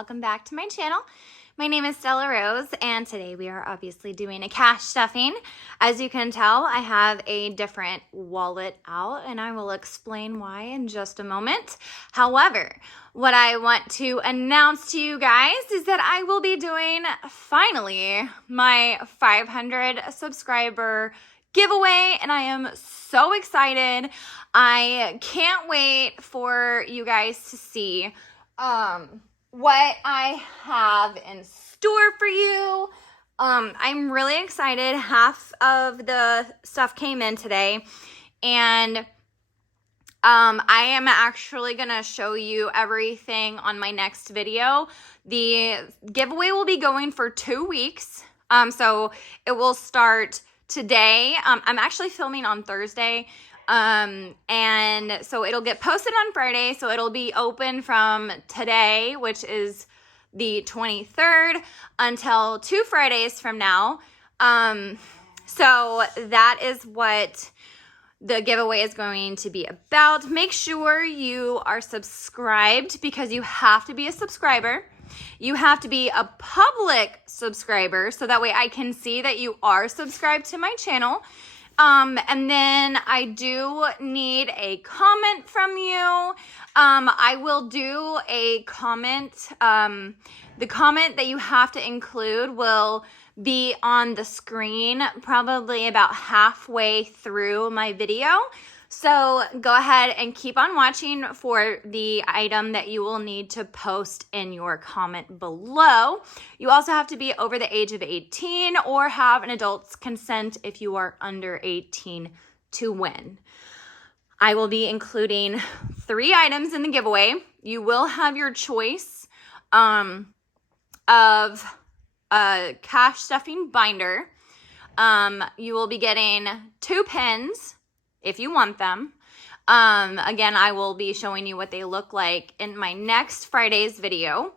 welcome back to my channel. My name is Stella Rose, and today we are obviously doing a cash stuffing. As you can tell, I have a different wallet out, and I will explain why in just a moment. However, what I want to announce to you guys is that I will be doing, finally, my 500 subscriber giveaway, and I am so excited. I can't wait for you guys to see what I have in store for you. I'm really excited. Half of the stuff came in today, and I am actually gonna show you everything on my next video. The giveaway will be going for 2 weeks, so it will start today. I'm actually filming on Thursday, and so it'll get posted on Friday, so it'll be open from today, which is the 23rd, until 2 Fridays from now. So that is what the giveaway is going to be about. Make sure you are subscribed, because you have to be a subscriber. You have to be a public subscriber, so that way I can see that you are subscribed to my channel. And then I do need a comment from you. I will do a comment. The comment that you have to include will be on the screen probably about halfway through my video. So go ahead and keep on watching for the item that you will need to post in your comment below. You also have to be over the age of 18 or have an adult's consent if you are under 18 to win. I will be including 3 items in the giveaway. You will have your choice of a cash stuffing binder. You will be getting 2 pens if you want them. Again, I will be showing you what they look like in my next Friday's video.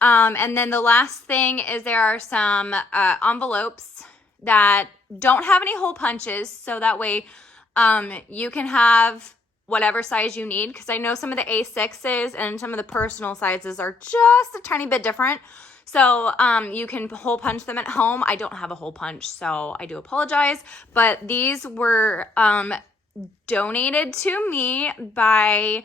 And then the last thing is there are some envelopes that don't have any hole punches, so that way you can have whatever size you need, because I know some of the A6s and some of the personal sizes are just a tiny bit different. So you can hole punch them at home. I don't have a hole punch, so I do apologize. But these were donated to me by,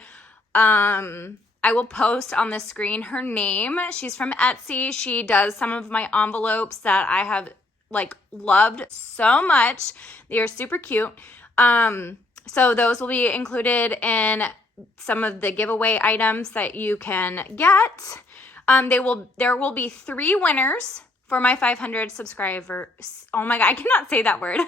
I will post on the screen her name. She's from Etsy. She does some of my envelopes that I have loved so much. They are super cute. So those will be included in some of the giveaway items that you can get. There will be 3 winners for my 500 subscribers. Oh my God, I cannot say that word.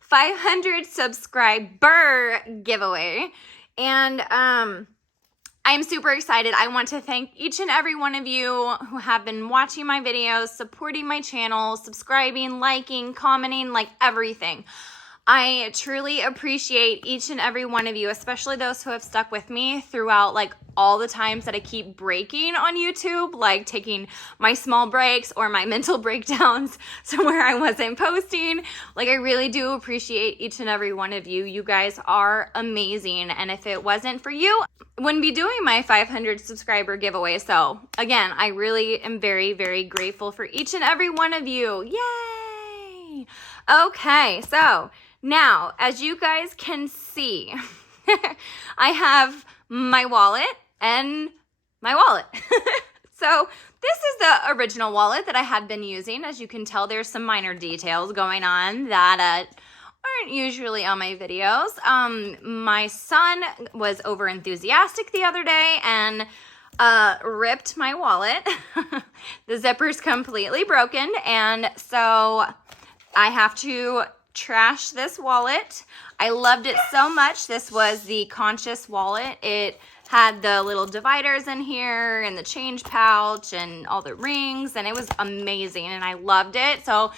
500 subscriber giveaway. And I'm super excited. I want to thank each and every one of you who have been watching my videos, supporting my channel, subscribing, liking, commenting, everything. I truly appreciate each and every one of you, especially those who have stuck with me throughout all the times that I keep breaking on YouTube, taking my small breaks or my mental breakdowns somewhere I wasn't posting. I really do appreciate each and every one of you. You guys are amazing. And if it wasn't for you, I wouldn't be doing my 500 subscriber giveaway. So again, I really am very, very grateful for each and every one of you. Yay! Okay, so now, as you guys can see, I have my wallet and my wallet. So this is the original wallet that I had been using. As you can tell, there's some minor details going on that aren't usually on my videos. My son was over enthusiastic the other day and ripped my wallet. The zipper's completely broken, and so I have to trash this wallet. I loved it so much. This was the Conscious wallet. It had the little dividers in here and the change pouch and all the rings, and it was amazing, and I loved it. So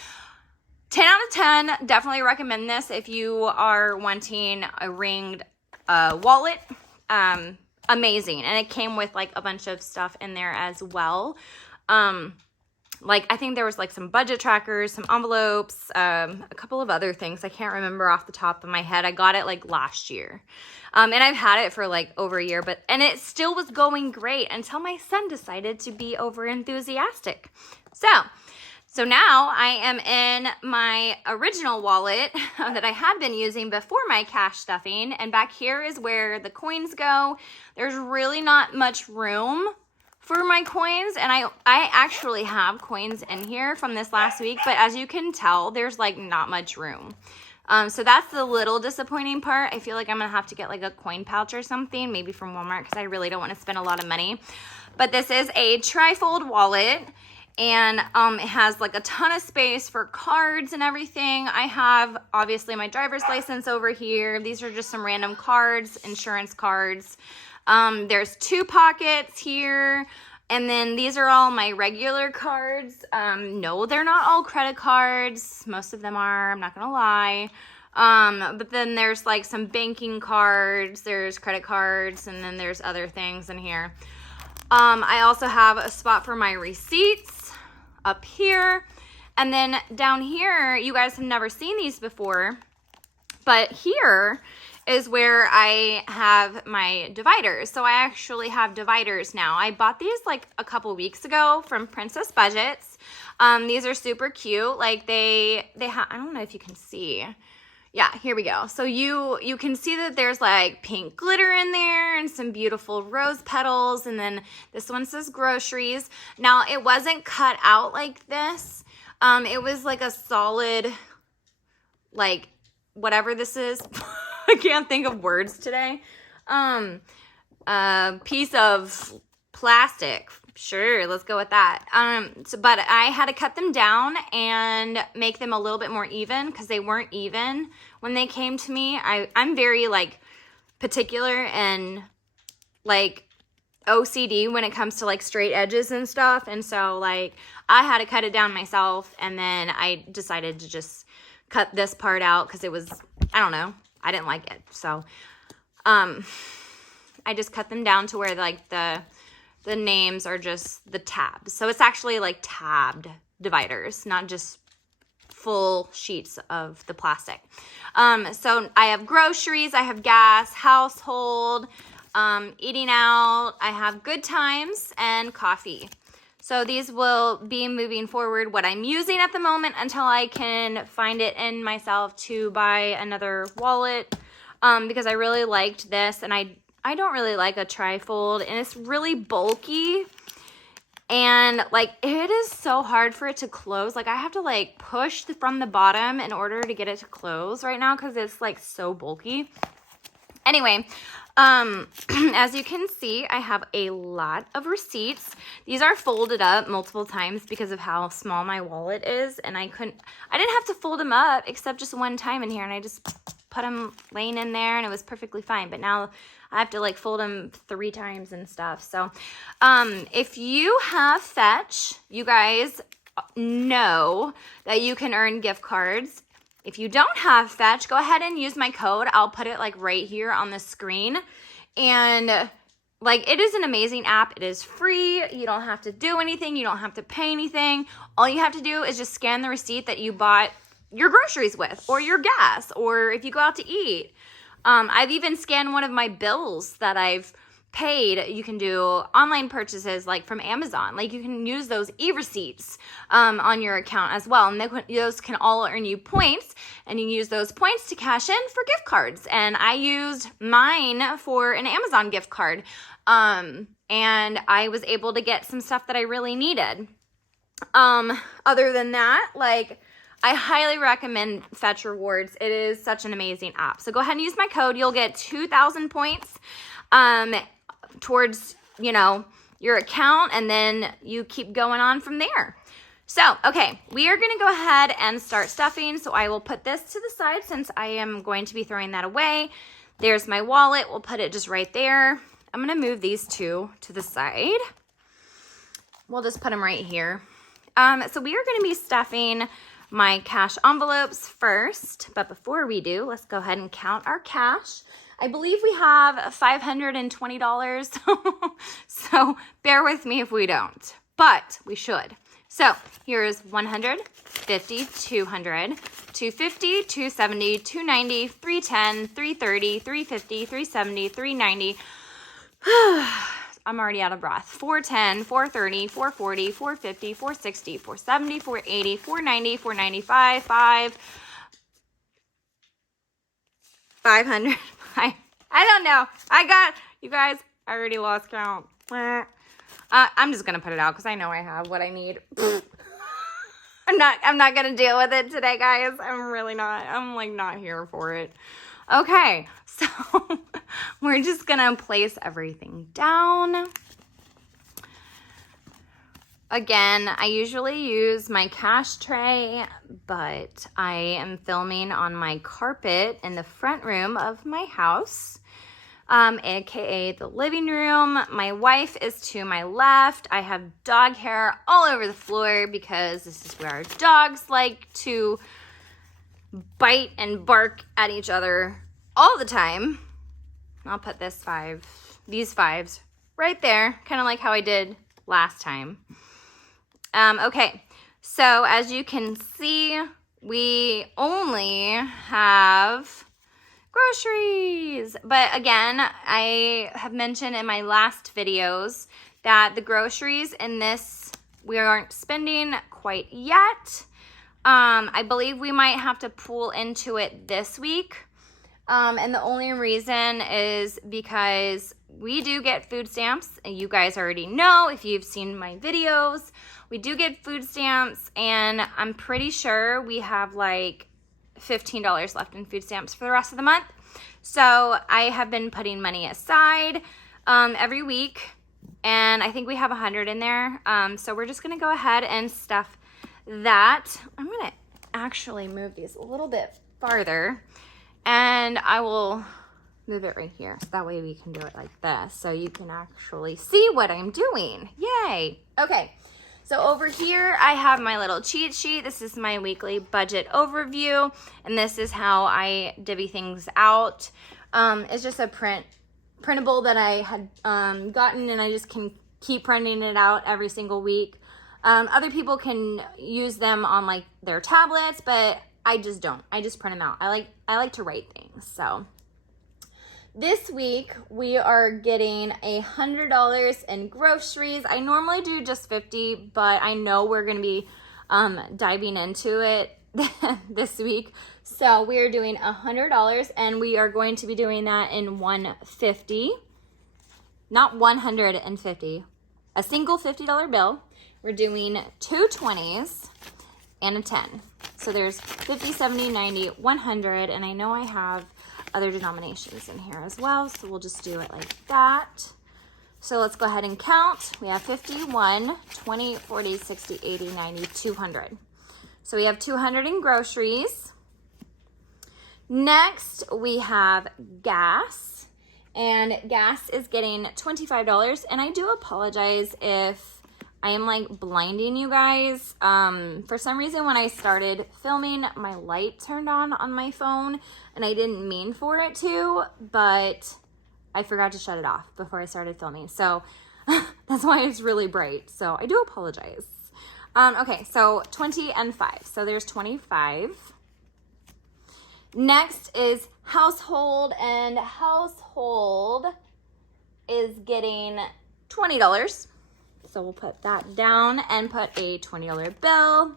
10 out of 10, definitely recommend this if you are wanting a ringed wallet. Amazing. And it came with a bunch of stuff in there as well. like, I think there was like some budget trackers, some envelopes, a couple of other things. I can't remember off the top of my head. I got it like last year. And I've had it for like over a year, and it still was going great until my son decided to be over enthusiastic. So now I am in my original wallet that I had been using before my cash stuffing. And back here is where the coins go. There's really not much room for my coins, and I actually have coins in here from this last week, but as you can tell, there's like not much room. So that's the little disappointing part. I feel like I'm gonna have to get like a coin pouch or something, maybe from Walmart, because I really don't want to spend a lot of money. But this is a trifold wallet, and it has like a ton of space for cards and everything. I have obviously my driver's license over here. These are just some random cards, insurance cards. There's 2 pockets here, and then these are all my regular cards. No, they're not all credit cards. Most of them are, I'm not gonna lie. But then there's like some banking cards, there's credit cards, and then there's other things in here. I also have a spot for my receipts up here. And then down here, you guys have never seen these before, but here is where I have my dividers. So I actually have dividers now. I bought these like a couple weeks ago from Princess Budgets. These are super cute. Like they have, I don't know if you can see. Yeah, here we go. So you can see that there's like pink glitter in there and some beautiful rose petals. And then this one says Groceries. Now it wasn't cut out like this. It was like a solid, like whatever this is. I can't think of words today. Piece of plastic. Sure, let's go with that. But I had to cut them down and make them a little bit more even because they weren't even when they came to me. I'm very like particular and like OCD when it comes to like straight edges and stuff. And so like I had to cut it down myself, and then I decided to just cut this part out because it was, I don't know, I didn't like it. So I just cut them down to where like the names are just the tabs. So it's actually like tabbed dividers, not just full sheets of the plastic. So I have groceries, I have gas, household, eating out, I have good times, and coffee. So these will be moving forward what I'm using at the moment until I can find it in myself to buy another wallet, because I really liked this, and I don't really like a trifold, and it's really bulky, and like it is so hard for it to close. Like I have to like push from the bottom in order to get it to close right now because it's like so bulky. Anyway, as you can see, I have a lot of receipts. These are folded up multiple times because of how small my wallet is, and I didn't have to fold them up except just one time in here, and I just put them laying in there and it was perfectly fine. But now I have to like fold them 3 times and stuff. So if you have Fetch, you guys know that you can earn gift cards. If you don't have Fetch, go ahead and use my code. I'll put it like right here on the screen. And like it is an amazing app. It is free. You don't have to do anything. You don't have to pay anything. All you have to do is just scan the receipt that you bought your groceries with, or your gas, or if you go out to eat. I've even scanned one of my bills that I've paid. You can do online purchases like from Amazon. Like you can use those e-receipts on your account as well. And those can all earn you points, and you can use those points to cash in for gift cards. And I used mine for an Amazon gift card. And I was able to get some stuff that I really needed. Other than that, like I highly recommend Fetch Rewards. It is such an amazing app. So go ahead and use my code. You'll get 2,000 points towards, you know, your account, and then you keep going on from there. So, okay, we are going to go ahead and start stuffing. So I will put this to the side since I am going to be throwing that away. There's my wallet. We'll put it just right there. I'm going to move these 2 to the side. We'll just put them right here. So we are going to be stuffing my cash envelopes first, but before we do, let's go ahead and count our cash. I believe we have $520, so bear with me if we don't, but we should. So here's 100, 50, 200, 250, 270, 290, 310, 330, 350, 370, 390. I'm already out of breath. 410, 430, 440, 450, 460, 470, 480, 490, 495, 500. I don't know. You guys, I already lost count. I'm just gonna put it out because I know I have what I need. I'm not gonna deal with it today, guys. I'm really not. I'm like not here for it. Okay, so we're just gonna place everything down. Again, I usually use my cash tray, but I am filming on my carpet in the front room of my house, aka the living room. My wife is to my left. I have dog hair all over the floor because this is where our dogs like to bite and bark at each other all the time. I'll put these fives right there, kind of like how I did last time. Okay, so as you can see, we only have groceries. But again, I have mentioned in my last videos that the groceries in this, we aren't spending quite yet. I believe we might have to pull into it this week. And the only reason is because we do get food stamps. And you guys already know if you've seen my videos. We do get food stamps, and I'm pretty sure we have like $15 left in food stamps for the rest of the month. So I have been putting money aside every week, and I think we have 100 in there. So we're just gonna go ahead and stuff that. I'm gonna actually move these a little bit farther, and I will move it right here. So that way we can do it like this, so you can actually see what I'm doing. Yay. Okay. So over here, I have my little cheat sheet. This is my weekly budget overview, and this is how I divvy things out. It's just a printable that I had gotten, and I just can keep printing it out every single week. Other people can use them on like their tablets, but I just don't. I just print them out. I like to write things. So this week, we are getting $100 in groceries. I normally do just 50, but I know we're going to be diving into it this week. So we are doing $100, and we are going to be doing that in 150, not 150, a single $50 bill. We're doing 2 20s and a 10. So there's 50, 70, 90, 100, and I know I have other denominations in here as well, so we'll just do it like that. So let's go ahead and count. We have 50, 1, 20, 40, 60, 80, 90, 200. So we have 200 in groceries. Next, we have gas, and gas is getting $25, and I do apologize if I am like blinding you guys. For some reason, when I started filming, my light turned on my phone, and I didn't mean for it to, but I forgot to shut it off before I started filming. So that's why it's really bright. So I do apologize. Okay, so 20 and 5. So there's 25. Next is household, and household is getting $20. So we'll put that down and put a $20 bill.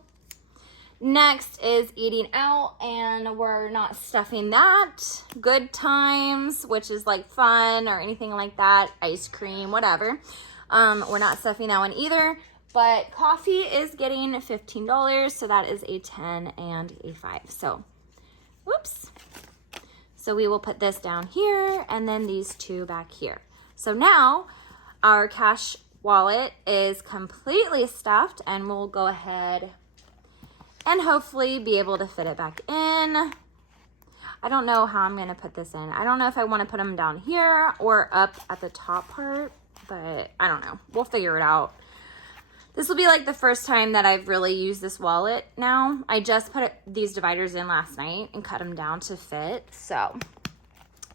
Next is eating out, and we're not stuffing that. Good times, which is like fun or anything like that, ice cream, whatever. We're not stuffing that one either. But coffee is getting $15, so that is a 10 and a 5. So, whoops. So we will put this down here, and then these two back here. So now our cash wallet is completely stuffed, and we'll go ahead and hopefully be able to fit it back in. I don't know how I'm gonna put this in. I don't know if I wanna put them down here or up at the top part, but I don't know. We'll figure it out. This will be like the first time that I've really used this wallet now. I just put these dividers in last night and cut them down to fit. So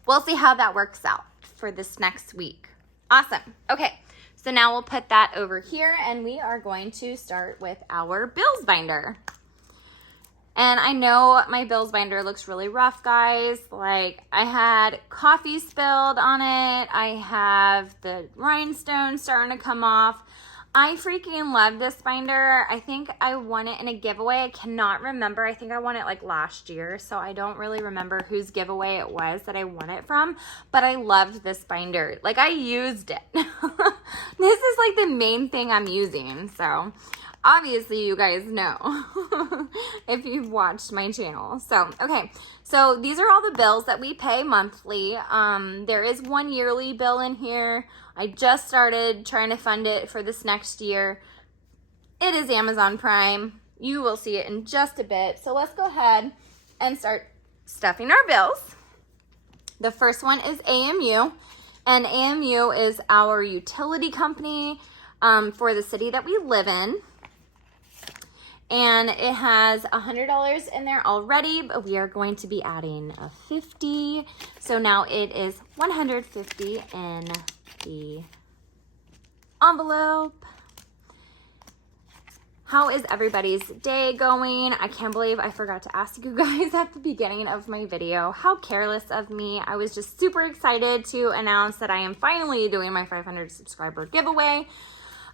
we'll see how that works out for this next week. Awesome. Okay. So now we'll put that over here, and we are going to start with our bills binder. And I know my bills binder looks really rough, guys. Like, I had coffee spilled on it. I have the rhinestones starting to come off. I freaking love this binder. I think I won it in a giveaway. I cannot remember. I think I won it like last year, so I don't really remember whose giveaway it was that I won it from, but I loved this binder. Like, I used it. This is like the main thing I'm using, so obviously you guys know if you've watched my channel. So, okay. So these are all the bills that we pay monthly. There is one yearly bill in here. I just started trying to fund it for this next year. It is Amazon Prime. You will see it in just a bit. So let's go ahead and start stuffing our bills. The first one is AMU, and AMU is our utility company for the city that we live in. And it has $100 in there already, but we are going to be adding a 50. So now it is 150 in the envelope. How is everybody's day going? I can't believe I forgot to ask you guys at the beginning of my video. How careless of me. I was just super excited to announce that I am finally doing my 500 subscriber giveaway.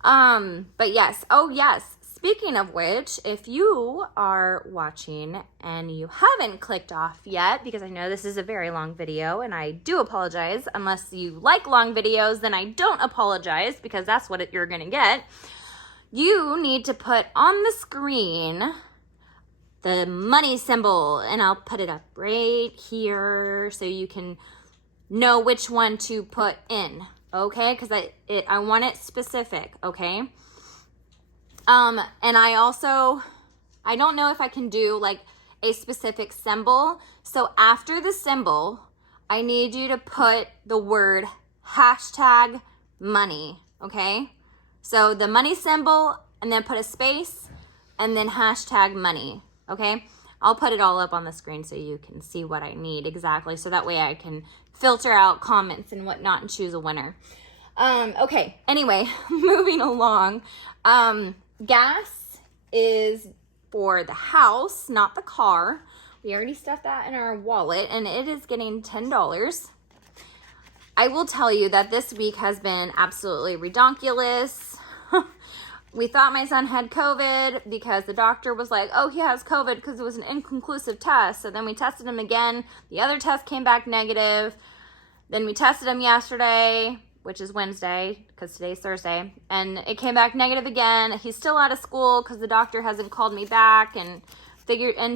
But yes, oh yes, speaking of which, if you are watching and you haven't clicked off yet, because I know this is a very long video and I do apologize, unless you like long videos, then I don't apologize because that's what you're gonna get. You need to put on the screen the money symbol, and I'll put it up right here so you can know which one to put in, okay? Because I want it specific, okay? And I don't know if I can do like a specific symbol. So after the symbol, I need you to put the word hashtag money, okay? So the money symbol, and then put a space, and then hashtag money, okay? I'll put it all up on the screen so you can see what I need exactly. So that way I can filter out comments and whatnot and choose a winner. Okay, anyway, moving along. Gas is for the house, not the car. We already stuffed that in our wallet, and it is getting $10. I will tell you that this week has been absolutely redonkulous. We thought my son had COVID because the doctor was like, oh, he has COVID because it was an inconclusive test. So then we tested him again. The other test came back negative. Then we tested him yesterday, which is Wednesday, because today's Thursday, and it came back negative again. He's still out of school because the doctor hasn't called me back and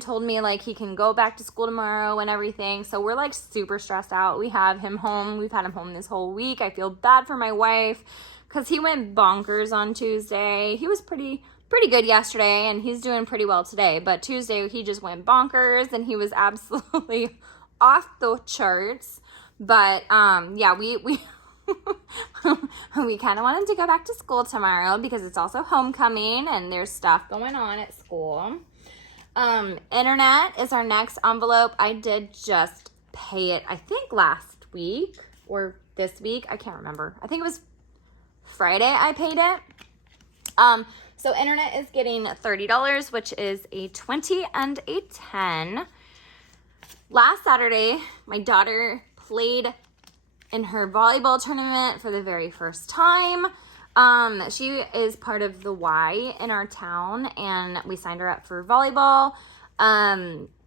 told me like he can go back to school tomorrow and everything. So we're like super stressed out. We have him home. We've had him home this whole week. I feel bad for my wife because he went bonkers on Tuesday. He was pretty good yesterday, and he's doing pretty well today. But Tuesday he just went bonkers, and he was absolutely off the charts. But yeah, we we kind of want him to go back to school tomorrow because it's also homecoming and there's stuff going on at school. Internet is our next envelope. I did just pay it, I think last week or this week. I can't remember. I think it was Friday I paid it. So internet is getting $30, which is a 20 and a 10. Last Saturday, my daughter played in her volleyball tournament for the very first time. She is part of the Y in our town, and we signed her up for volleyball.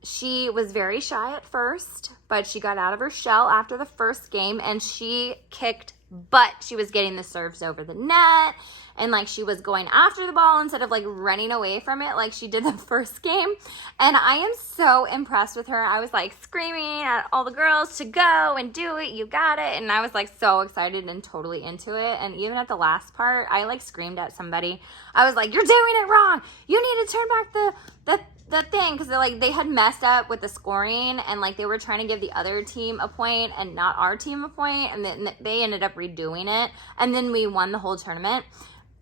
She was very shy at first, but she got out of her shell after the first game, and she kicked butt. She was getting the serves over the net, and like she was going after the ball instead of like running away from it like she did the first game. And I am so impressed with her. I was like screaming at all the girls to go and do it. You got it. And I was like so excited and totally into it. And even at the last part, I like screamed at somebody. I was like, you're doing it wrong. You need to turn back the thing, because they had messed up with the scoring, and like they were trying to give the other team a point and not our team a point, and then they ended up redoing it, and then we won the whole tournament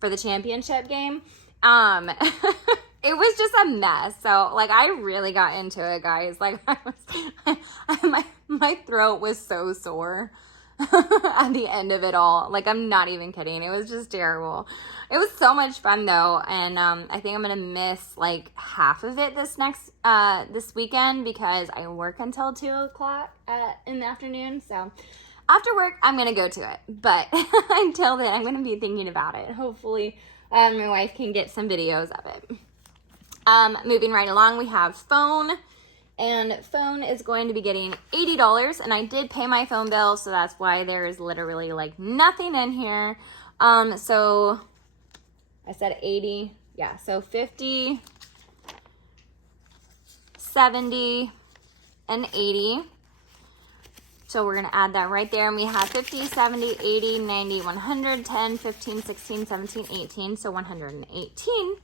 for the championship game. It was just a mess. So like I really got into it, guys. Like my throat was so sore. at the end of it all. Like, I'm not even kidding. It was just terrible. It was so much fun though, and I think I'm gonna miss like half of it this weekend because I work until 2 o'clock in the afternoon. So after work, I'm gonna go to it. But until then, I'm gonna be thinking about it. Hopefully, my wife can get some videos of it. Moving right along, we have phone. And phone is going to be getting $80, and I did pay my phone bill, so that's why there is literally like nothing in here. So I said 80, yeah, so 50, 70, and 80. So we're gonna add that right there, and we have 50, 70, 80, 90, 100, 10, 15, 16, 17, 18, so 118.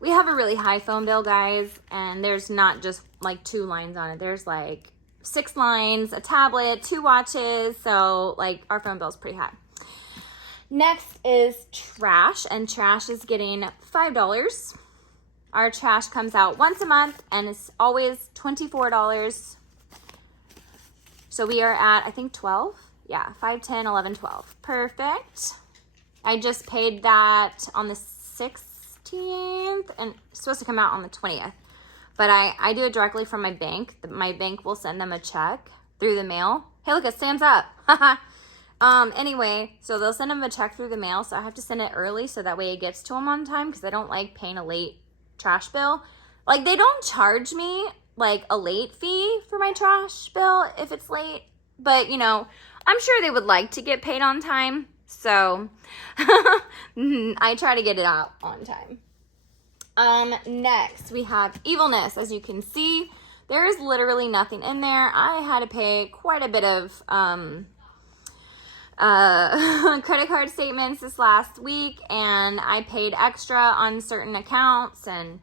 We have a really high phone bill, guys, and there's not just like 2 lines on it. There's like 6 lines, a tablet, 2 watches, so like our phone bill is pretty high. Next is trash, and trash is getting $5. Our trash comes out once a month, and it's always $24. So we are at, I think, 12. Yeah, 5, 10, 11, 12. Perfect. I just paid that on the 6th. And it's supposed to come out on the 20th, but I do it directly from my bank. My bank will send them a check through the mail. Hey, look, it stands up. Anyway, so they'll send them a check through the mail, so I have to send it early so that way it gets to them on time, because I don't like paying a late trash bill. Like, they don't charge me like a late fee for my trash bill if it's late, but you know, I'm sure they would like to get paid on time. So I try to get it out on time. Next we have evilness. As you can see, there is literally nothing in there. I had to pay quite a bit of credit card statements this last week, and I paid extra on certain accounts, and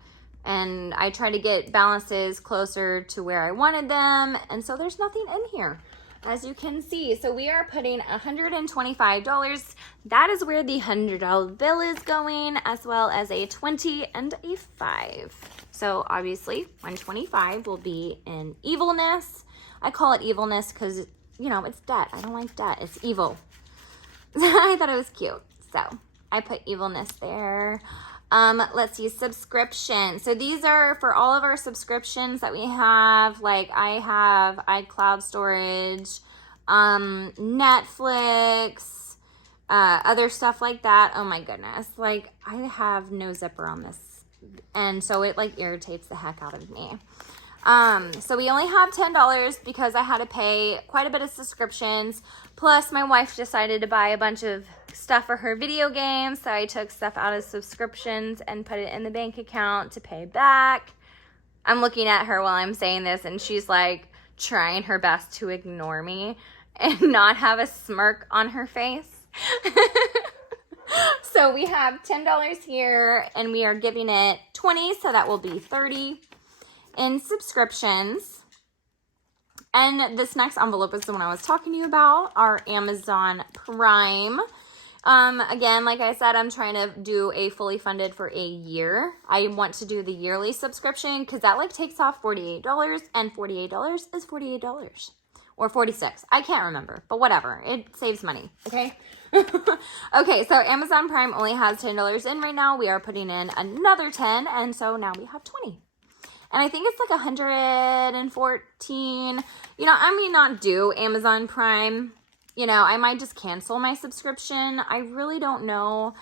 I try to get balances closer to where I wanted them, and so there's nothing in here, as you can see. So we are putting $125. That is where the $100 bill is going, as well as a 20 and a 5. So obviously 125 will be in evilness. I call it evilness because, you know, it's debt. I don't like debt. It's evil. I thought it was cute. So I put evilness there. Let's see, subscription. So these are for all of our subscriptions that we have. Like, I have iCloud storage, Netflix, other stuff like that. Oh my goodness. Like, I have no zipper on this, and so it like irritates the heck out of me. So we only have $10 because I had to pay quite a bit of subscriptions. Plus, my wife decided to buy a bunch of stuff for her video games, so I took stuff out of subscriptions and put it in the bank account to pay back. I'm looking at her while I'm saying this, and she's like trying her best to ignore me and not have a smirk on her face. So we have $10 here, and we are giving it 20, so that will be 30 in subscriptions. And this next envelope is the one I was talking to you about, our Amazon Prime. Again, like I said, I'm trying to do a fully funded for a year. I want to do the yearly subscription because that like takes off $48, and $48 is $48 or $46. I can't remember, but whatever. It saves money. Okay. Okay. So Amazon Prime only has $10 in right now. We are putting in another 10. And so now we have 20. And I think it's like 114. You know, I may not do Amazon Prime. You know, I might just cancel my subscription. I really don't know.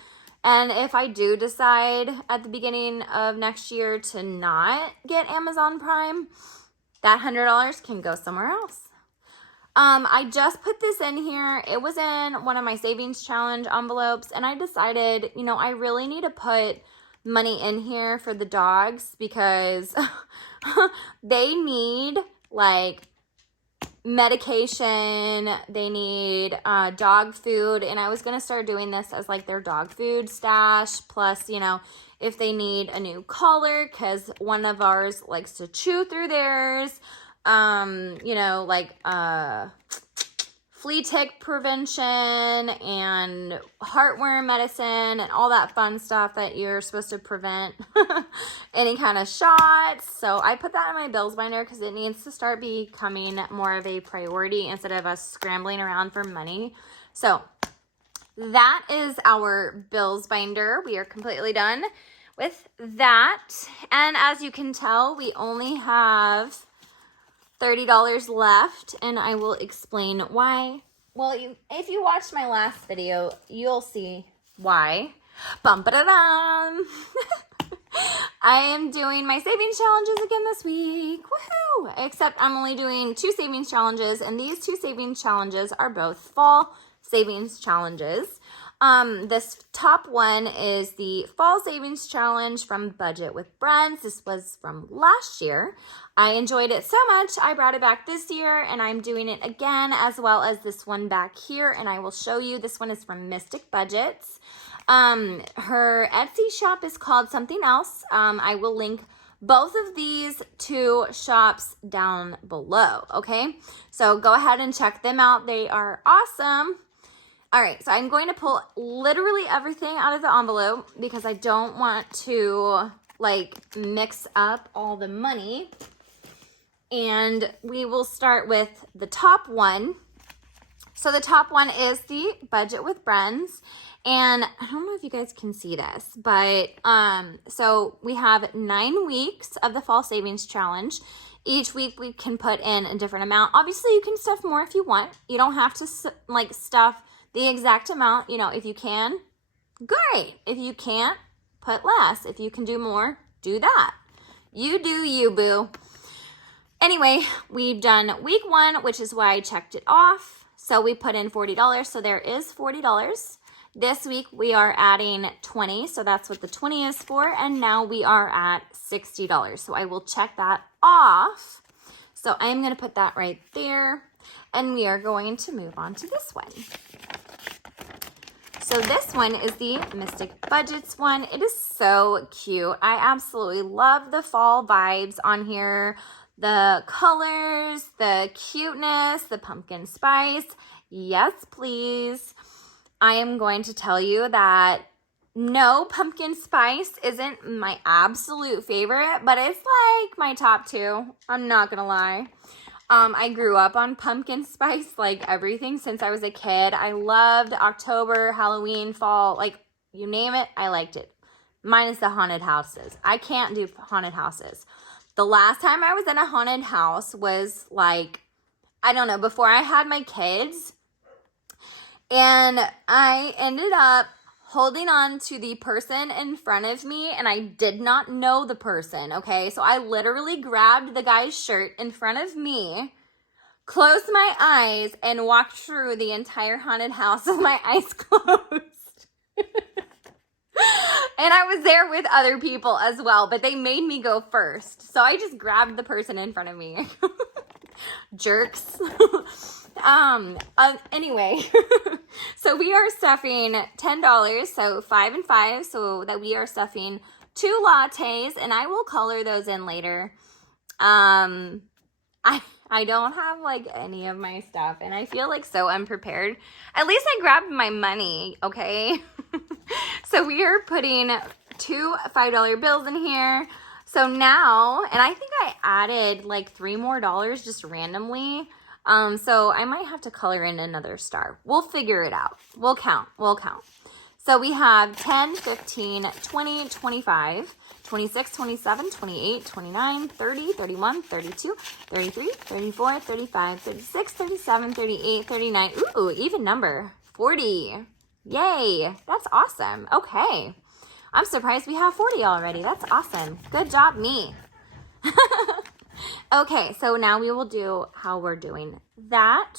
And if I do decide at the beginning of next year to not get Amazon Prime, that $100 can go somewhere else. I just put this in here. It was in one of my savings challenge envelopes, and I decided, you know, I really need to put money in here for the dogs because they need like medication, they need dog food, and I was gonna start doing this as like their dog food stash, plus, you know, if they need a new collar because one of ours likes to chew through theirs, you know, like flea tick prevention and heartworm medicine and all that fun stuff that you're supposed to prevent. Any kind of shots. So I put that in my bills binder because it needs to start becoming more of a priority instead of us scrambling around for money. So that is our bills binder. We are completely done with that. And as you can tell, we only have $30 left, and I will explain why. Well, if you watched my last video, you'll see why. Bum ba da dum. I am doing my savings challenges again this week. Woohoo! Except I'm only doing 2 savings challenges, and these 2 savings challenges are both fall savings challenges. This top one is the Fall Savings Challenge from Budget with Brenz. This was from last year. I enjoyed it so much, I brought it back this year, and I'm doing it again, as well as this one back here, and I will show you. This one is from Mystic Budgets. Her Etsy shop is called something else. I will link both of these 2 shops down below, okay? So go ahead and check them out. They are awesome. All right, so I'm going to pull literally everything out of the envelope because I don't want to like mix up all the money. And we will start with the top one. So the top one is the Budget with Brenz. And I don't know if you guys can see this, but so we have 9 weeks of the Fall Savings Challenge. Each week we can put in a different amount. Obviously, you can stuff more if you want. You don't have to like stuff the exact amount. You know, if you can, great. If you can't, put less. If you can do more, do that. You do you, boo. Anyway, we've done week 1, which is why I checked it off. So we put in $40, so there is $40. This week we are adding 20, so that's what the 20 is for, and now we are at $60. So I will check that off. So I'm going to put that right there, and we are going to move on to this one. So this one is the Mystic Budgets one. It is so cute. I absolutely love the fall vibes on here. The colors, the cuteness, the pumpkin spice. Yes, please. I am going to tell you that no, pumpkin spice isn't my absolute favorite, but it's like my top 2. I'm not going to lie. I grew up on pumpkin spice, like everything since I was a kid. I loved October, Halloween, fall, like you name it, I liked it. Minus the haunted houses. I can't do haunted houses. The last time I was in a haunted house was like, I don't know, before I had my kids. And I ended up holding on to the person in front of me, and I did not know the person, okay? So I literally grabbed the guy's shirt in front of me, closed my eyes, and walked through the entire haunted house with my eyes closed. And I was there with other people as well, but they made me go first. So I just grabbed the person in front of me. Jerks. Anyway, so we are stuffing $10, so 5 and 5, so that we are stuffing 2 lattes, and I will color those in later. I don't have like any of my stuff, and I feel like so unprepared. At least I grabbed my money, okay? So we are putting 2 $5 bills in here. So now, and I think I added like $3 more just randomly. So I might have to color in another star. We'll figure it out. We'll count. So we have 10, 15, 20, 25, 26, 27, 28, 29, 30, 31, 32, 33, 34, 35, 36, 37, 38, 39. Ooh, even number. 40. Yay. That's awesome. Okay. I'm surprised we have 40 already. That's awesome. Good job, me. Okay, so now we will do how we're doing that.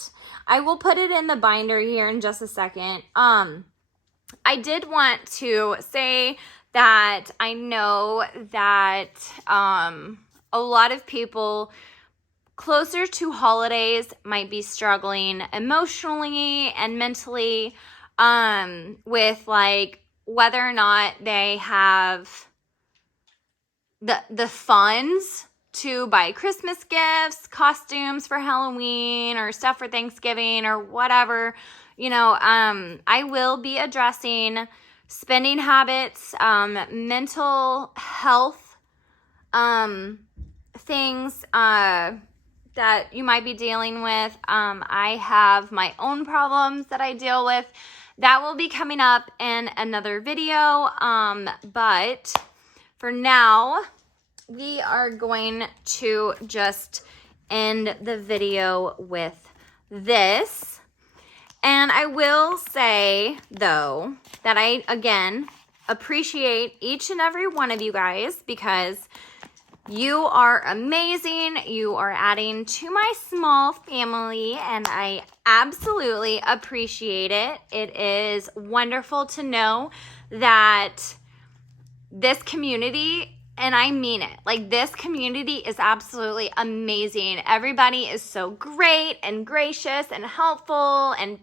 I will put it in the binder here in just a second. I did want to say that I know that a lot of people closer to holidays might be struggling emotionally and mentally with like whether or not they have the funds to buy Christmas gifts, costumes for Halloween, or stuff for Thanksgiving, or whatever, you know, I will be addressing spending habits, mental health, things, that you might be dealing with. I have my own problems that I deal with. That will be coming up in another video. But for now, we are going to just end the video with this. And I will say, though, that I, again, appreciate each and every one of you guys, because you are amazing. You are adding to my small family, and I absolutely appreciate it. It is wonderful to know that this community, and I mean it, like, this community is absolutely amazing. Everybody is so great and gracious and helpful and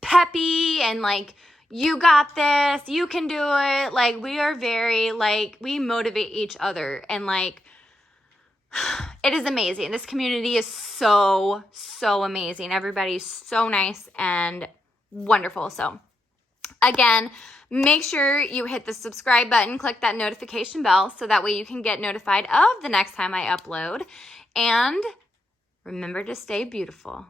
peppy, and like, you got this, you can do it. Like, we are very, like, we motivate each other, and like, it is amazing. This community is so, so amazing. Everybody's so nice and wonderful. So again, make sure you hit the subscribe button, click that notification bell, so that way you can get notified of the next time I upload. And remember to stay beautiful.